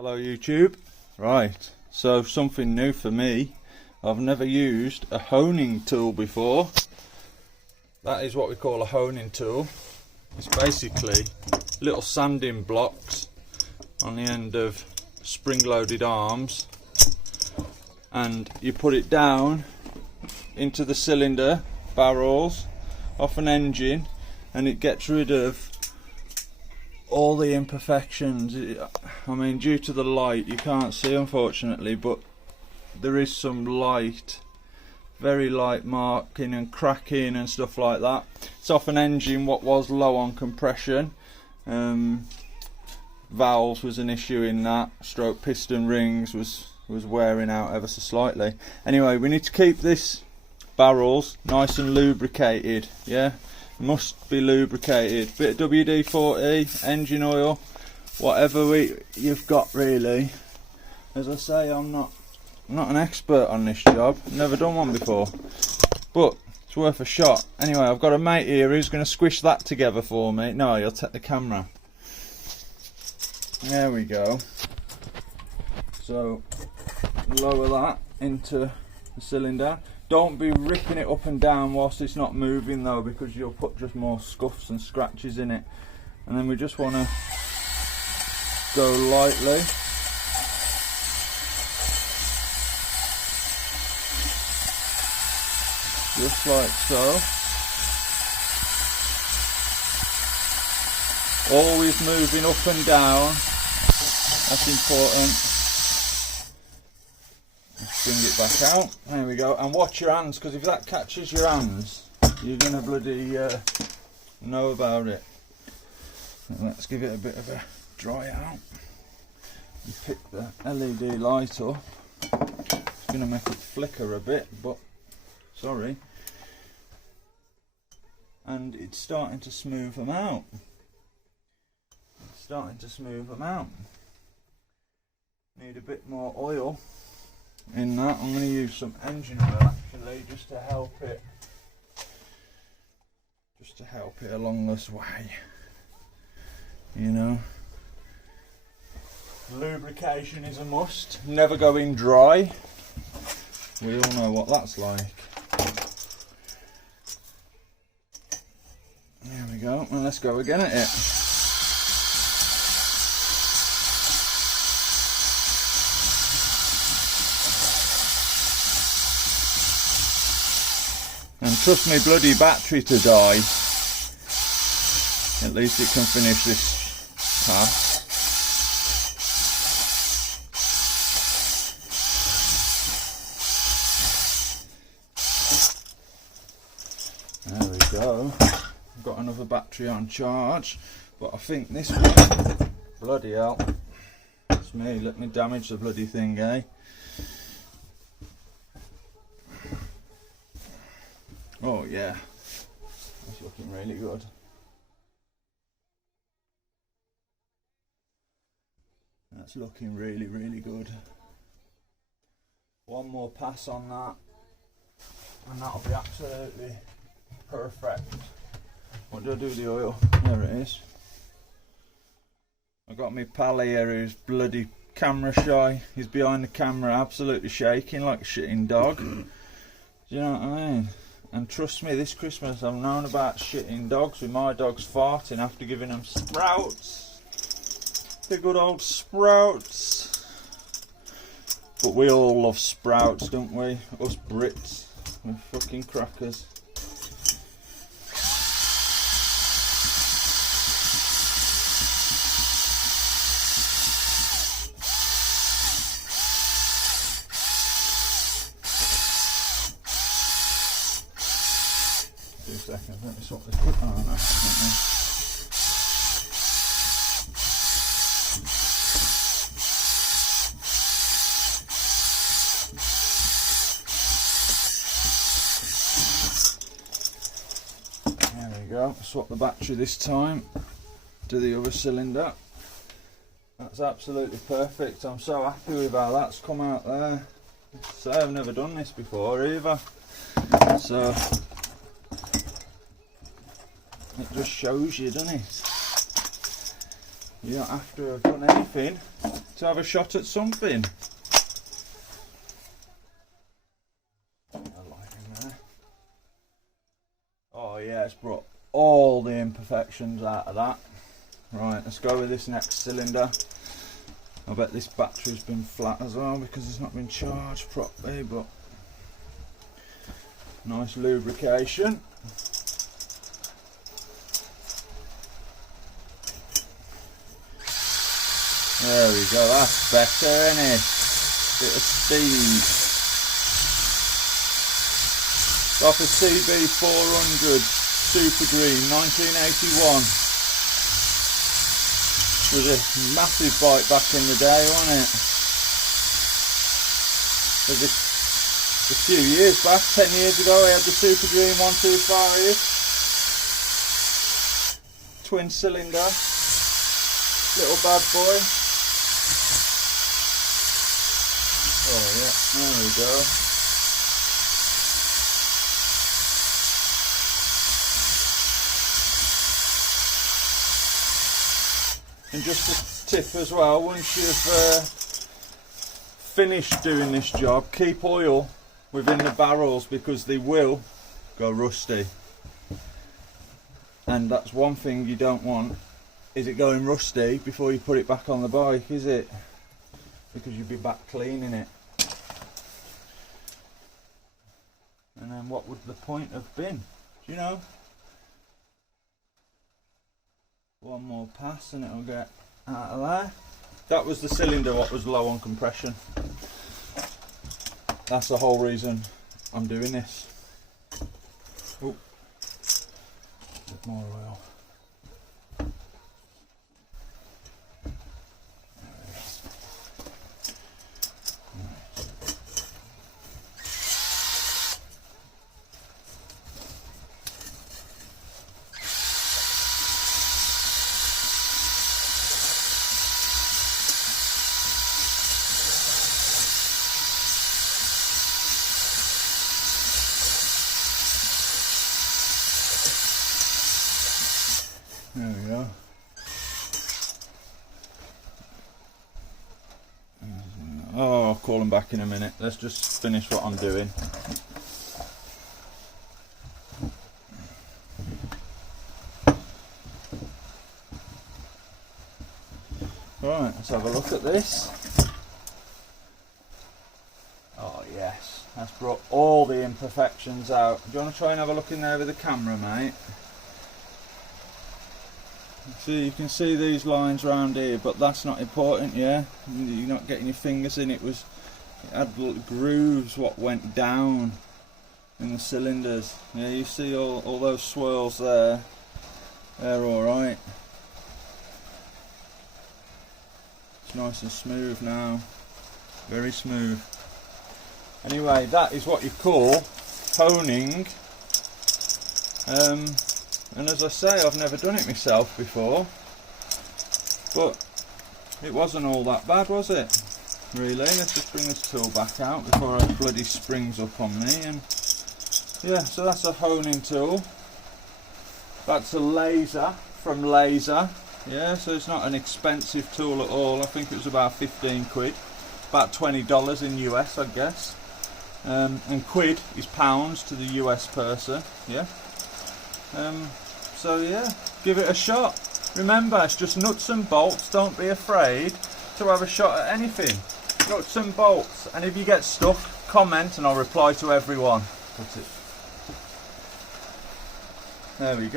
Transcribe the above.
Hello YouTube. Right, so something new for me. I've never used a honing tool before. That is what we call a honing tool. It's basically little sanding blocks on the end of spring-loaded arms, and you put it down into the cylinder barrels off an engine, and it gets rid of all the imperfections. I mean, due to the light you can't see unfortunately, but there is some light, very light marking and cracking and stuff like that. It's off an engine what was low on compression. Valves was an issue in that, stroke piston rings was wearing out ever so slightly. Anyway, we need to keep this barrels nice and lubricated, yeah, must be lubricated. Bit of WD-40, engine oil, whatever you've got really. As I say, I'm not an expert on this job, never done one before, but it's worth a shot. Anyway, I've got a mate here who's going to squish that together for me. No, you'll take the camera. There we go. So lower that into the cylinder. Don't be ripping it up and down whilst it's not moving though, because you'll put just more scuffs and scratches in it. And then we just want to go lightly. Just like so. Always moving up and down. That's important. Bring it back out. There we go. And watch your hands, because if that catches your hands, you're gonna bloody know about it. And let's give it a bit of a dry out. And pick the LED light up. It's gonna make it flicker a bit, but sorry. And it's starting to smooth them out. It's starting to smooth them out. Need a bit more oil in that. I'm going to use some engine oil actually, just to help it along this way, you know. Lubrication is a must, never go in dry, we all know what that's like. There we go, and let's go again at it. And trust me bloody battery to die. At least it can finish this task. There we go. I've got another battery on charge, but I think this one, bloody hell, it's me, let me damage the bloody thing, eh? Oh yeah, that's looking really good. That's looking really, really good. One more pass on that, and that'll be absolutely perfect. What do I do with the oil? There it is. I got my pal here who's bloody camera shy. He's behind the camera absolutely shaking like a shitting dog. Do you know what I mean? And trust me, this Christmas I've known about shitting dogs, with my dogs farting after giving them sprouts. The good old sprouts. But we all love sprouts, don't we? Us Brits. We're fucking crackers. Seconds, let me swap this quick. Oh no, there we go. Swap the battery this time to the other cylinder. That's absolutely perfect. I'm so happy with how that's come out there. So I've never done this before either. So it just shows you, doesn't it? You don't have to have done anything to have a shot at something. Oh yeah, it's brought all the imperfections out of that. Right, let's go with this next cylinder. I bet this battery's been flat as well because it's not been charged properly, but nice lubrication. There we go, that's better, isn't it? Bit of speed. Off a CB400 Super Green 1981. Was a massive bike back in the day, wasn't it? Was a few years back, 10 years ago, I had the Super Green 125. Twin cylinder. Little bad boy. Oh yeah, there we go. And just a tip as well, once you've finished doing this job, keep oil within the barrels because they will go rusty. And that's one thing you don't want, is it going rusty before you put it back on the bike, is it? Because you'll be back cleaning it. And then what would the point have been? Do you know? One more pass and it'll get out of there. That was the cylinder what was low on compression. That's the whole reason I'm doing this. Oh, a bit more oil. There we go. Oh, I'll call him back in a minute. Let's just finish what I'm doing. Right, let's have a look at this. Oh yes, that's brought all the imperfections out. Do you want to try and have a look in there with the camera, mate? See, you can see these lines around here, but that's not important, yeah? You're not getting your fingers in. It had little grooves what went down in the cylinders. Yeah, you see all those swirls there. They're alright. It's nice and smooth now. Very smooth. Anyway, that is what you call honing. And as I say, I've never done it myself before, but it wasn't all that bad, was it? Really. Let's just bring this tool back out before it bloody springs up on me. And yeah, so that's a honing tool. That's a laser from Laser. Yeah, so it's not an expensive tool at all. I think it was about 15 quid, about $20 in US, I guess. And quid is pounds to the US person. Yeah. So yeah, give it a shot. Remember, it's just nuts and bolts. Don't be afraid to have a shot at anything. Nuts and bolts. And if you get stuck, comment and I'll reply to everyone. That's it. There we go.